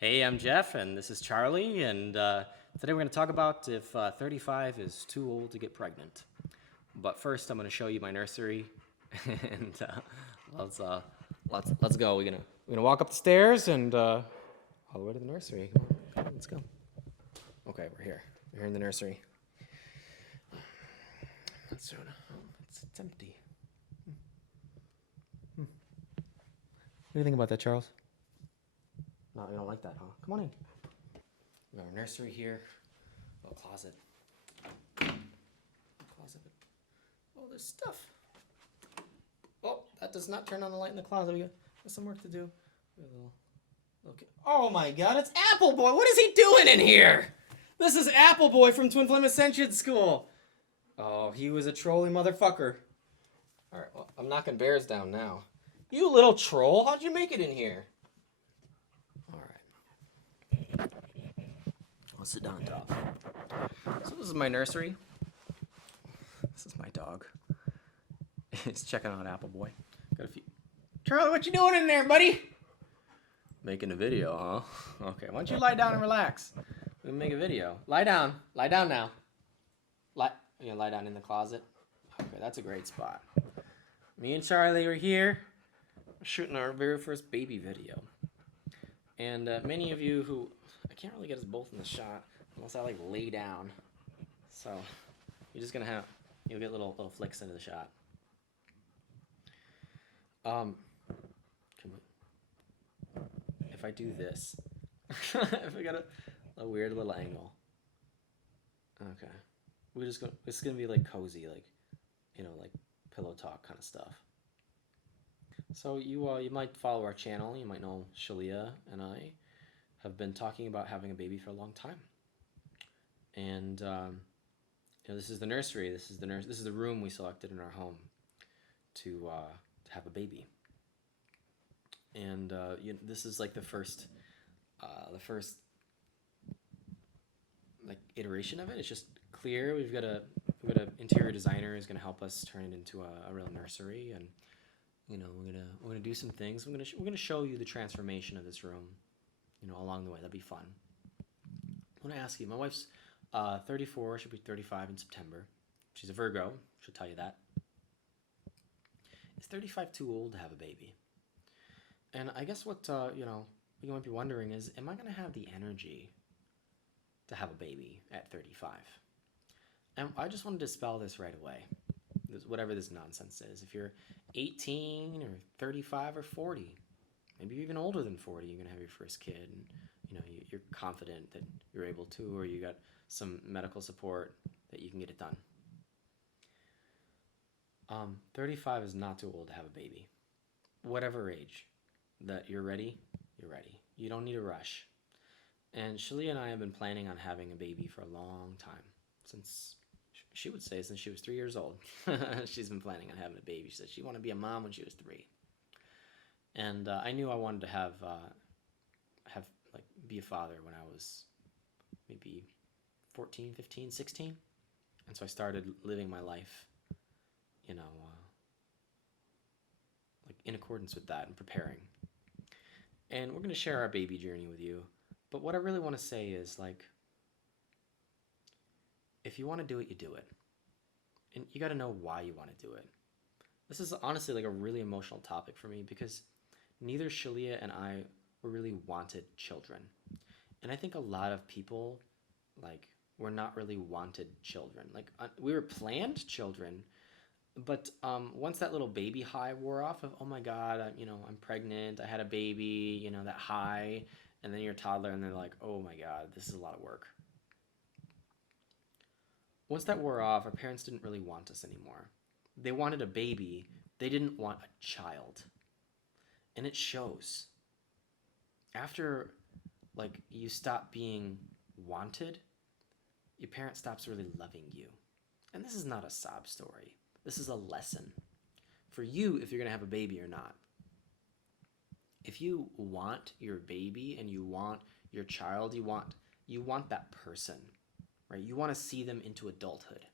Hey, I'm Jeff, and this is Charlie, and today we're going to talk about if 35 is too old to get pregnant. But first, I'm going to show you my nursery, and let's uh, let's go. We're gonna walk up the stairs and all the way to the nursery. Come on, let's go. Okay, we're here. We're here in the nursery. It's empty. What do you think about that, Charles? No, you don't like that, huh? Come on in. We got our nursery here. Oh, closet. Closet. Oh, there's stuff. Oh, that does not turn on the light in the closet. We got some work to do. Okay. Oh my God, it's Apple Boy. What is he doing in here? This is Apple Boy from Twin Flame Ascension School. Oh, he was a trolly motherfucker. All right, well, I'm knocking bears down now. You little troll, how'd you make it in here? All right. I'll sit down and talk. So this is my nursery. This is my dog. He's checking out Apple Boy. Got a few. Charlie, what you doing in there, buddy? Making a video, huh? Okay, why don't you lie down and relax? We can make a video. Lie down. Lie down now. You gonna lie down in the closet? Okay, that's a great spot. Me and Charlie are here shooting our very first baby video. And many of you who... I can't really get us both in the shot unless I like lay down. So you're just gonna have... You'll get little flicks into the shot. If I do this, if I got a weird little angle. Okay, it's gonna be like cozy, like, like pillow talk kind of stuff. So you might follow our channel. You might know Shaleia and I have been talking about having a baby for a long time. And this is the nursery. This is the room we selected in our home to have a baby. And this is like the first like iteration of it. It's just clear. We've got an interior designer who's gonna help us turn it into a real nursery, and we're gonna do some things. We're gonna show you the transformation of this room, along the way. That'd be fun. I want to ask you. My wife's 34. She'll be 35 in September. She's a Virgo. She'll tell you that. Is 35 too old to have a baby? And I guess what you might be wondering is, am I going to have the energy to have a baby at 35? And I just want to dispel this right away. Whatever this nonsense is. If you're 18 or 35 or 40, maybe you're even older than 40, you're going to have your first kid, and you're confident that you're able to, or you got some medical support that you can get it done. 35 is not too old to have a baby. Whatever age that you're ready, you're ready. You don't need to rush. And Shaleia and I have been planning on having a baby for a long time. Since she would say since she was 3 years old. She's been planning on having a baby. She said she wanted to be a mom when she was 3. And I knew I wanted to have be a father when I was maybe 14, 15, 16. And so I started living my life, like in accordance with that and preparing. And we're going to share our baby journey with you. But what I really want to say is, like, if you want to do it, you do it. And you got to know why you want to do it. This is honestly like a really emotional topic for me because neither Shaleia and I really wanted children. And I think a lot of people, like, were not really wanted children. Like, we were planned children, but once that little baby high wore off of, oh my God, I'm pregnant, I had a baby, that high, and then you're a toddler and they're like, oh my God, this is a lot of work. Once that wore off, our parents didn't really want us anymore. They wanted a baby. They didn't want a child. And it shows. After, like, you stop being wanted, your parent stops really loving you. And this is not a sob story. This is a lesson for you if you're going to have a baby or not. If you want your baby and you want your child, you want that person, right? You want to see them into adulthood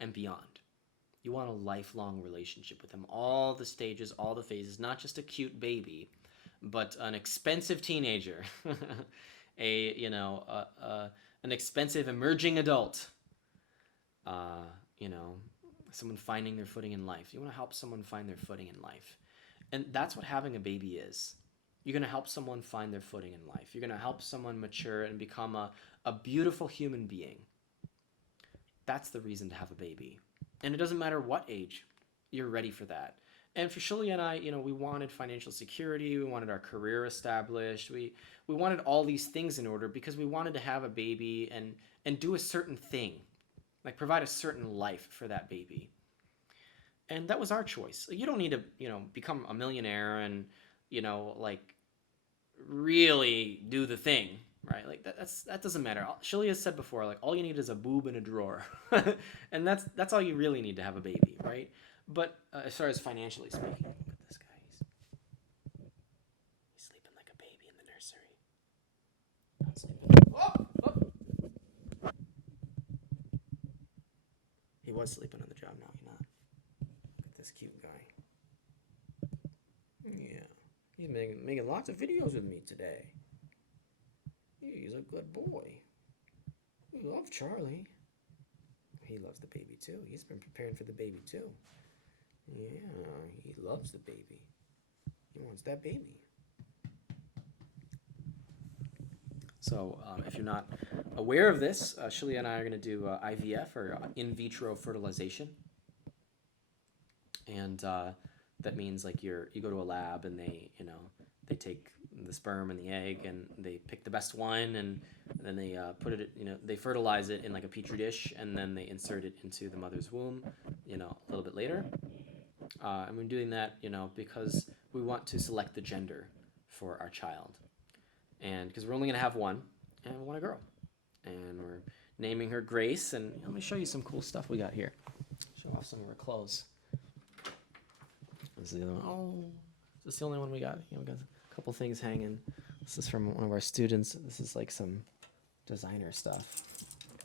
and beyond. You want a lifelong relationship with them, all the stages, all the phases, not just a cute baby, but an expensive teenager, an expensive emerging adult, you know, someone finding their footing in life. You want to help someone find their footing in life. And that's what having a baby is. You're going to help someone find their footing in life. You're going to help someone mature and become a beautiful human being. That's the reason to have a baby. And it doesn't matter what age, you're ready for that. And for Shaleia and I, we wanted financial security. We wanted our career established. We wanted all these things in order because we wanted to have a baby and do a certain thing, like provide a certain life for that baby. And that was our choice. You don't need to, become a millionaire and, like really do the thing, right? Like that doesn't matter. Shaleia said before, like all you need is a boob and a drawer. And that's all you really need to have a baby, right? But as far as financially speaking, look at this guy. He's sleeping like a baby in the nursery. Not sleeping. Oh! He was sleeping on the job, now he's not. Look at this cute guy. Yeah. He's making lots of videos with me today. He's a good boy. We love Charlie. He loves the baby too. He's been preparing for the baby too. Yeah, he loves the baby. He wants that baby. So if you're not aware of this, Shaleia and I are going to do IVF, or in vitro fertilization. And that means like you go to a lab and they take the sperm and the egg and they pick the best one, and then they put it, they fertilize it in like a petri dish, and then they insert it into the mother's womb, a little bit later. And we're doing that, because we want to select the gender for our child. And because we're only going to have one, and we want a girl. And we're naming her Grace. And let me show you some cool stuff we got here. Show off some of her clothes. This is the other one. Oh, is this the only one we got? We got a couple things hanging. This is from one of our students. This is like some designer stuff.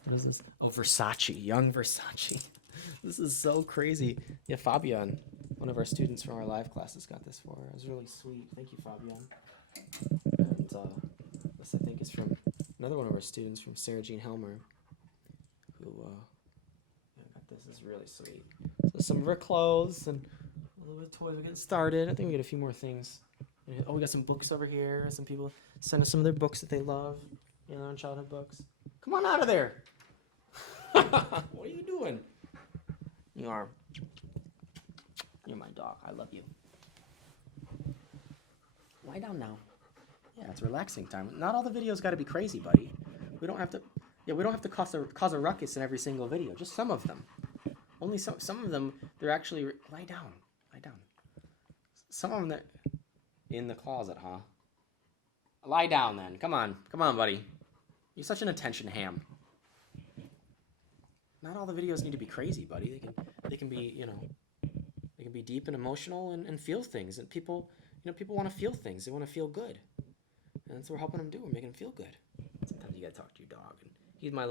What is this? Oh, Versace. Young Versace. This is so crazy. Yeah, Fabian, one of our students from our live classes, got this for her. It was really sweet. Thank you, Fabian. And this, I think, is from another one of our students, from Sarah Jean Helmer, who got this. This is really sweet. So some of her clothes and a little bit of toys. We're getting started. I think we got a few more things. Oh, we got some books over here. Some people sent us some of their books that they love, their own childhood books. Come on out of there. What are you doing? You're my dog. I love you. Lie down now. Yeah, it's relaxing time. Not all the videos got to be crazy, buddy. We don't have to cause a ruckus in every single video. Just some of them. Only some of them, they're actually lie down. Lie down. Some of them that in the closet, huh? Lie down then. Come on, buddy. You're such an attention ham. Not all the videos need to be crazy, buddy. They can be, they can be deep and emotional and feel things. And people want to feel things. They want to feel good. And that's what we're helping them do. We're making them feel good. Sometimes you gotta talk to your dog. And he's my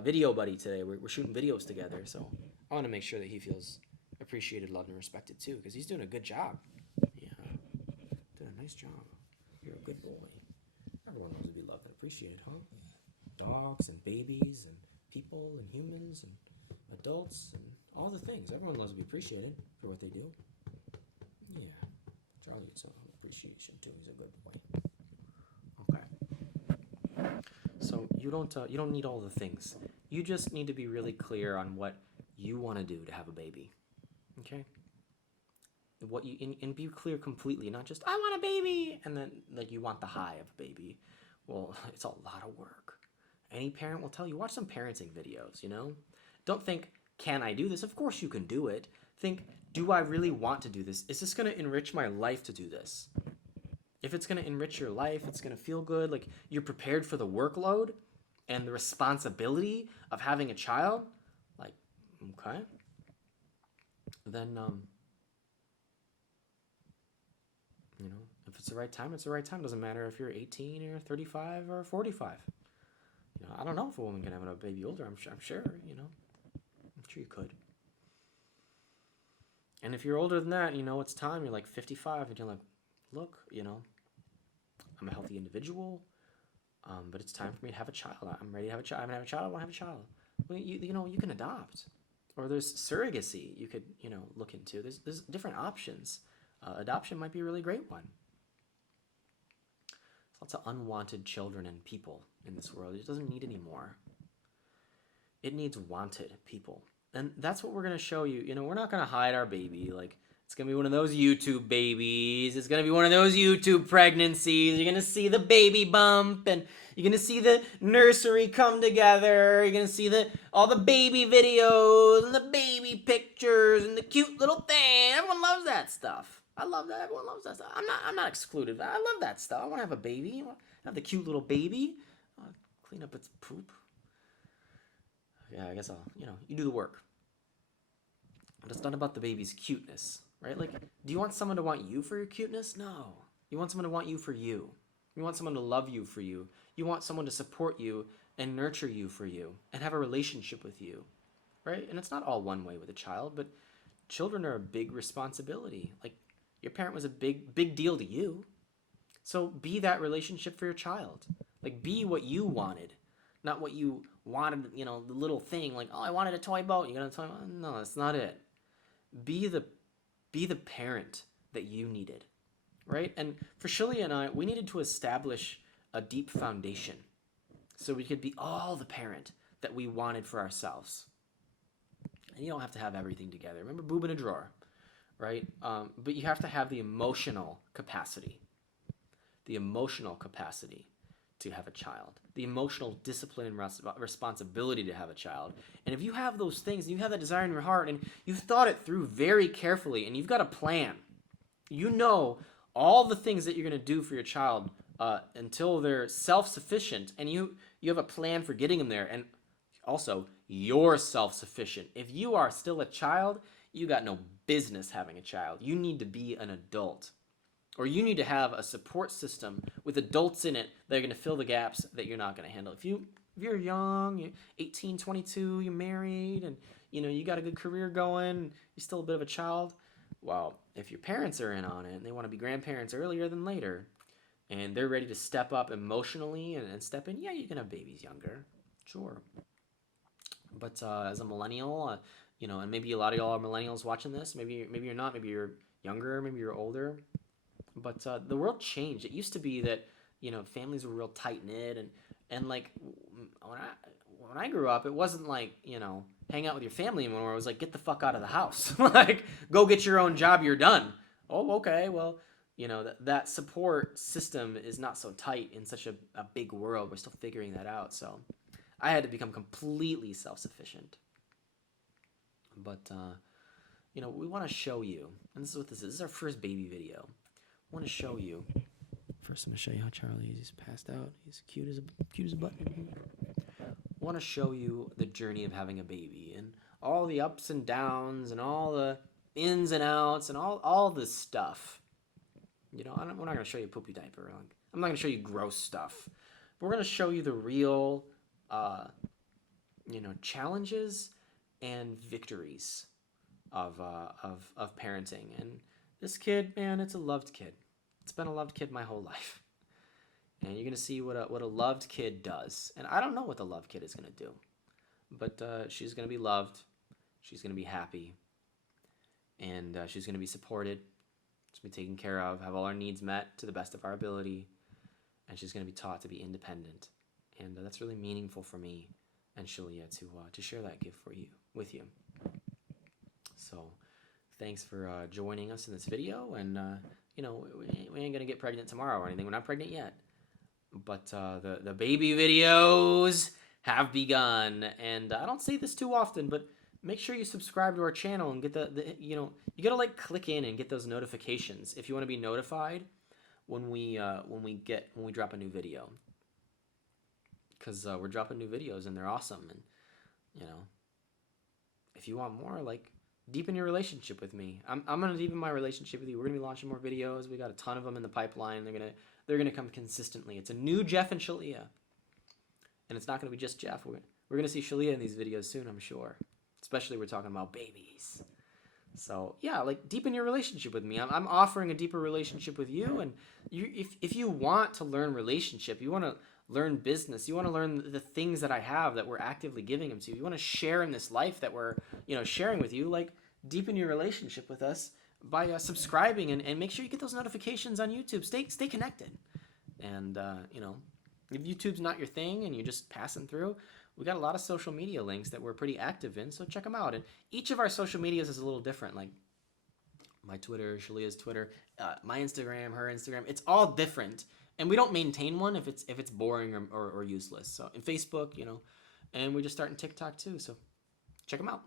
video buddy today. We're shooting videos together, so I want to make sure that he feels appreciated, loved, and respected too, because he's doing a good job. Yeah, doing a nice job. You're a good boy. Everyone wants to be loved and appreciated, huh? Dogs and babies and people and humans and adults and all the things. Everyone loves to be appreciated for what they do. Yeah, Charlie gets some appreciation too. He's a good boy. Okay. So you don't need all the things. You just need to be really clear on what you want to do to have a baby. Okay. What you and be clear completely, not just I want a baby and then like you want the high of a baby. Well, it's a lot of work. Any parent will tell you, watch some parenting videos, Don't think, can I do this? Of course you can do it. Think, do I really want to do this? Is this going to enrich my life to do this? If it's going to enrich your life, it's going to feel good, like you're prepared for the workload and the responsibility of having a child, like, okay. Then, if it's the right time, it's the right time. Doesn't matter if you're 18 or 35 or 45. I don't know if a woman can have a baby older. I'm sure, I'm sure you could. And if you're older than that, it's time. You're like 55 and you're like, look, I'm a healthy individual, but it's time for me to have a child. I'm ready to have a child. I'm gonna have a child. I want to have a child. Well, you can adopt, or there's surrogacy you could look into. There's different options. Adoption might be a really great one. There's lots of unwanted children and people in this world. It doesn't need any more. It needs wanted people. And that's what we're going to show you. We're not going to hide our baby. Like, it's going to be one of those YouTube babies. It's going to be one of those YouTube pregnancies. You're going to see the baby bump, and you're going to see the nursery come together. You're going to see all the baby videos and the baby pictures and the cute little thing. Everyone loves that stuff. I love that. Everyone loves that stuff. I'm not excluded. I love that stuff. I want to have a baby. I want to have the cute little baby. I want to clean up its poop. Yeah, I guess you do the work. But it's not about the baby's cuteness, right? Like, do you want someone to want you for your cuteness? No. You want someone to want you for you. You want someone to love you for you. You want someone to support you and nurture you for you and have a relationship with you, right? And it's not all one way with a child, but children are a big responsibility. Like, your parent was a big deal to you. So be that relationship for your child. Like, be what you wanted. Not what you wanted, the little thing, like, oh, I wanted a toy boat. You got a toy boat? No, that's not it. Be the parent that you needed, right? And for Shaleia and I, we needed to establish a deep foundation so we could be all the parent that we wanted for ourselves. And you don't have to have everything together. Remember, boob in a drawer, right? But you have to have the emotional capacity to have a child, the emotional discipline and responsibility to have a child. And if you have those things, and you have that desire in your heart, and you've thought it through very carefully, and you've got a plan, all the things that you're going to do for your child until they're self-sufficient, and you have a plan for getting them there, and also you're self-sufficient. If you are still a child, you got no business having a child. You need to be an adult. Or you need to have a support system with adults in it that are going to fill the gaps that you're not going to handle. If you're young, you're 18, 22, you're married, and you got a good career going, you're still a bit of a child, well, if your parents are in on it and they want to be grandparents earlier than later, and they're ready to step up emotionally and step in, yeah, you can have babies younger, sure. But as a millennial, and maybe a lot of y'all are millennials watching this, maybe you're not, maybe you're younger, maybe you're older. But the world changed. It used to be that families were real tight knit, and like when I grew up, it wasn't like hang out with your family anymore. It was like, get the fuck out of the house, like go get your own job. You're done. Oh, okay. Well, that support system is not so tight in such a big world. We're still figuring that out. So I had to become completely self-sufficient. But we want to show you, and this is what this is. This is our first baby video. I want to show you. First, I'm going to show you how Charlie is. He's passed out. He's cute as a button. I want to show you the journey of having a baby and all the ups and downs and all the ins and outs and all this stuff. We're not going to show you a poopy diaper. I'm not going to show you gross stuff. But we're going to show you the real, challenges and victories of parenting. And this kid, man, it's a loved kid. It's been a loved kid my whole life. And you're going to see what a loved kid does. And I don't know what the loved kid is going to do. But she's going to be loved. She's going to be happy. And she's going to be supported. She's going to be taken care of, have all our needs met to the best of our ability. And she's going to be taught to be independent. And that's really meaningful for me and Shaleia to share that gift with you. So thanks for joining us in this video. And, we ain't going to get pregnant tomorrow or anything. We're not pregnant yet. But the baby videos have begun. And I don't say this too often, but make sure you subscribe to our channel and get you got to click in and get those notifications if you want to be notified when we drop a new video. Because we're dropping new videos and they're awesome. And, if you want more, deepen your relationship with me. I'm going to deepen my relationship with you. We're going to be launching more videos. We got a ton of them in the pipeline. They're going to come consistently. It's a new Jeff and Shaleia. And it's not going to be just Jeff. We're going to see Shaleia in these videos soon, I'm sure. Especially we're talking about babies. So yeah, like deepen your relationship with me. I'm offering a deeper relationship with you, and if you want to learn relationship, you want to learn business, you want to learn the things that I have that we're actively giving them to you. You want to share in this life that we're sharing with you. Like deepen your relationship with us by subscribing and make sure you get those notifications on YouTube. Stay connected, and if YouTube's not your thing and you're just passing through, we got a lot of social media links that we're pretty active in, so check them out. And each of our social medias is a little different. Like my Twitter, Shalea's Twitter, my Instagram, her Instagram. It's all different, and we don't maintain one if it's boring or useless. So in Facebook, and we're just starting TikTok too. So check them out.